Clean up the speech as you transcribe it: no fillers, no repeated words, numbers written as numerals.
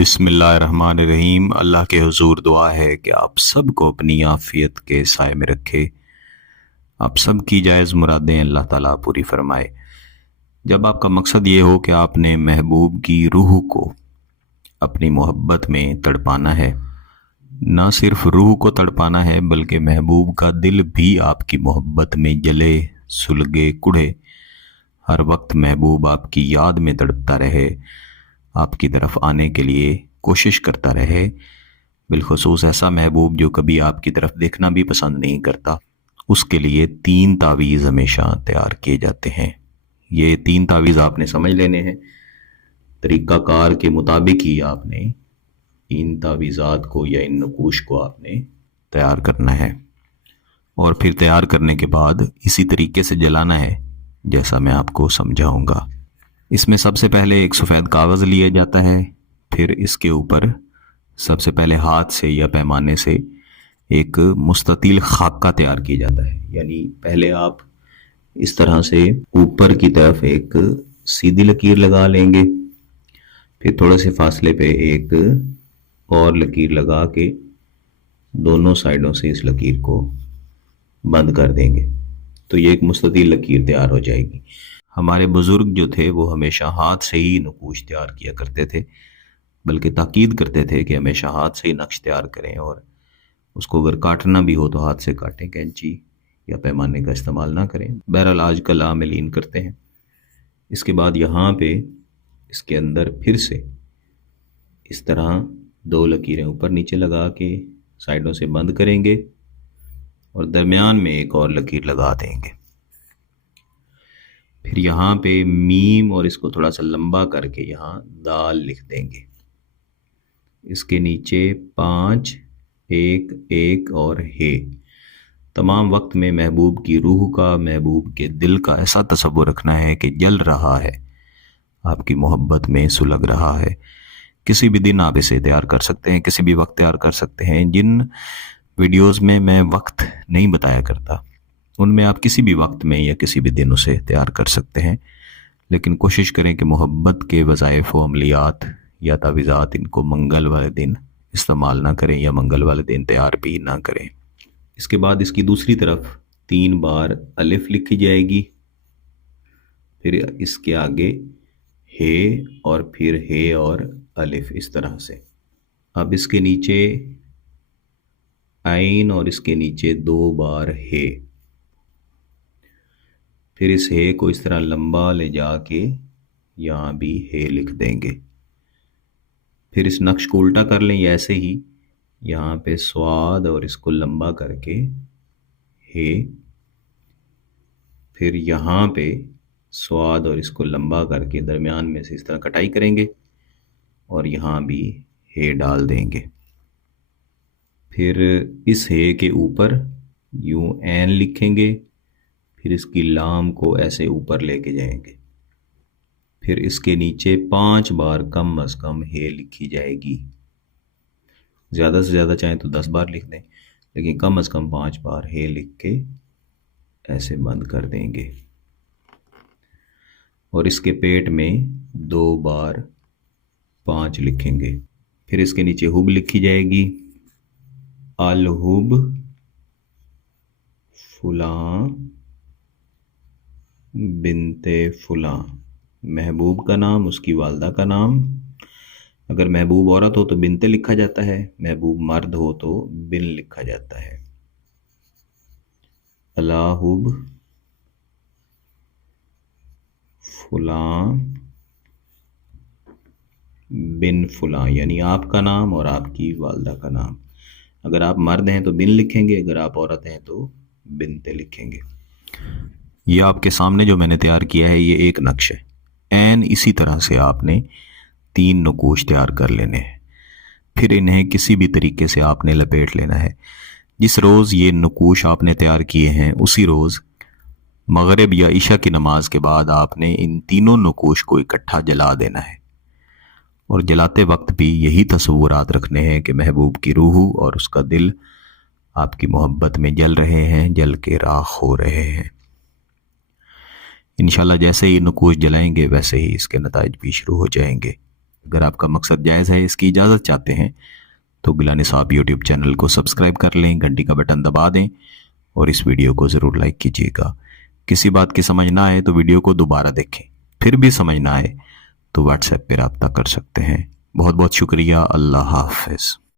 بسم اللہ الرحمن الرحیم۔ اللہ کے حضور دعا ہے کہ آپ سب کو اپنی عافیت کے سائے میں رکھے، آپ سب کی جائز مرادیں اللہ تعالیٰ پوری فرمائے۔ جب آپ کا مقصد یہ ہو کہ آپ نے محبوب کی روح کو اپنی محبت میں تڑپانا ہے، نہ صرف روح کو تڑپانا ہے بلکہ محبوب کا دل بھی آپ کی محبت میں جلے سلگے کڑھے، ہر وقت محبوب آپ کی یاد میں تڑپتا رہے، آپ کی طرف آنے کے لیے کوشش کرتا رہے، بالخصوص ایسا محبوب جو کبھی آپ کی طرف دیکھنا بھی پسند نہیں کرتا، اس کے لیے 3 تعویذ ہمیشہ تیار کیے جاتے ہیں۔ یہ 3 تعویذ آپ نے سمجھ لینے ہیں، طریقہ کار کے مطابق ہی آپ نے ان تعویذات کو یا ان نقوش کو آپ نے تیار کرنا ہے، اور پھر تیار کرنے کے بعد اسی طریقے سے جلانا ہے جیسا میں آپ کو سمجھاؤں گا۔ اس میں سب سے پہلے ایک سفید کاغذ لیا جاتا ہے، پھر اس کے اوپر سب سے پہلے ہاتھ سے یا پیمانے سے ایک مستطیل خاکہ تیار کیا جاتا ہے، یعنی پہلے آپ اس طرح سے اوپر کی طرف ایک سیدھی لکیر لگا لیں گے، پھر تھوڑے سے فاصلے پہ ایک اور لکیر لگا کے دونوں سائیڈوں سے اس لکیر کو بند کر دیں گے، تو یہ ایک مستطیل لکیر تیار ہو جائے گی۔ ہمارے بزرگ جو تھے وہ ہمیشہ ہاتھ سے ہی نقوش تیار کیا کرتے تھے، بلکہ تاکید کرتے تھے کہ ہمیشہ ہاتھ سے ہی نقش تیار کریں، اور اس کو اگر کاٹنا بھی ہو تو ہاتھ سے کاٹیں، کینچی یا پیمانے کا استعمال نہ کریں۔ بہرحال آج کل عاملین کرتے ہیں۔ اس کے بعد یہاں پہ اس کے اندر پھر سے اس طرح 2 لکیریں اوپر نیچے لگا کے سائیڈوں سے بند کریں گے، اور درمیان میں ایک اور لکیر لگا دیں گے۔ پھر یہاں پہ میم اور اس کو تھوڑا سا لمبا کر کے یہاں دال لکھ دیں گے، اس کے نیچے 5 1 1 اور ہے۔ تمام وقت میں محبوب کی روح کا، محبوب کے دل کا ایسا تصور رکھنا ہے کہ جل رہا ہے، آپ کی محبت میں سلگ رہا ہے۔ کسی بھی دن آپ اسے تیار کر سکتے ہیں، کسی بھی وقت تیار کر سکتے ہیں۔ جن ویڈیوز میں میں وقت نہیں بتایا کرتا ان میں آپ کسی بھی وقت میں یا کسی بھی دن اسے تیار کر سکتے ہیں، لیکن کوشش کریں کہ محبت کے وظائف و عملیات یا تعویذات ان کو منگل والے دن استعمال نہ کریں یا منگل والے دن تیار بھی نہ کریں۔ اس کے بعد اس کی دوسری طرف 3 بار الف لکھی جائے گی، پھر اس کے آگے ہے اور پھر ہے اور الف، اس طرح سے۔ اب اس کے نیچے عین اور اس کے نیچے 2 بار ہے، پھر اس ہے کو اس طرح لمبا لے جا کے یہاں بھی ہے لکھ دیں گے، پھر اس نقش کو الٹا کر لیں ایسے ہی، یہاں پہ سواد اور اس کو لمبا کر کے ہے، پھر یہاں پہ سواد اور اس کو لمبا کر کے درمیان میں سے اس طرح کٹائی کریں گے، اور یہاں بھی ہے ڈال دیں گے۔ پھر اس ہے کے اوپر یوں عین لکھیں گے، پھر اس کی لام کو ایسے اوپر لے کے جائیں گے، پھر اس کے نیچے 5 بار کم از کم ہے لکھی جائے گی، زیادہ سے زیادہ چاہیں تو 10 بار لکھ دیں، لیکن کم از کم 5 بار ہے لکھ کے ایسے بند کر دیں گے، اور اس کے پیٹ میں 2 بار 5 لکھیں گے، پھر اس کے نیچے حب لکھی جائے گی، الحب فلاں بنت فلاں، محبوب کا نام، اس کی والدہ کا نام۔ اگر محبوب عورت ہو تو بنت لکھا جاتا ہے، محبوب مرد ہو تو بن لکھا جاتا ہے۔ الحب فلاں بن فلاں، یعنی آپ کا نام اور آپ کی والدہ کا نام۔ اگر آپ مرد ہیں تو بن لکھیں گے، اگر آپ عورت ہیں تو بنت لکھیں گے۔ یہ آپ کے سامنے جو میں نے تیار کیا ہے یہ ایک نقش ہے، عین اسی طرح سے آپ نے 3 نقوش تیار کر لینے ہیں، پھر انہیں کسی بھی طریقے سے آپ نے لپیٹ لینا ہے۔ جس روز یہ نقوش آپ نے تیار کیے ہیں اسی روز مغرب یا عشاء کی نماز کے بعد آپ نے ان تینوں نقوش کو اکٹھا جلا دینا ہے، اور جلاتے وقت بھی یہی تصورات رکھنے ہیں کہ محبوب کی روح اور اس کا دل آپ کی محبت میں جل رہے ہیں، جل کے راکھ ہو رہے ہیں۔ انشاءاللہ جیسے ہی نقوش جلائیں گے ویسے ہی اس کے نتائج بھی شروع ہو جائیں گے۔ اگر آپ کا مقصد جائز ہے، اس کی اجازت چاہتے ہیں تو گلا نصاب یوٹیوب چینل کو سبسکرائب کر لیں، گھنٹی کا بٹن دبا دیں اور اس ویڈیو کو ضرور لائک کیجیے گا۔ کسی بات کی سمجھ نہ آئے تو ویڈیو کو دوبارہ دیکھیں، پھر بھی سمجھ نہ آئے تو واٹس ایپ پہ رابطہ کر سکتے ہیں۔ بہت بہت شکریہ۔ اللہ حافظ۔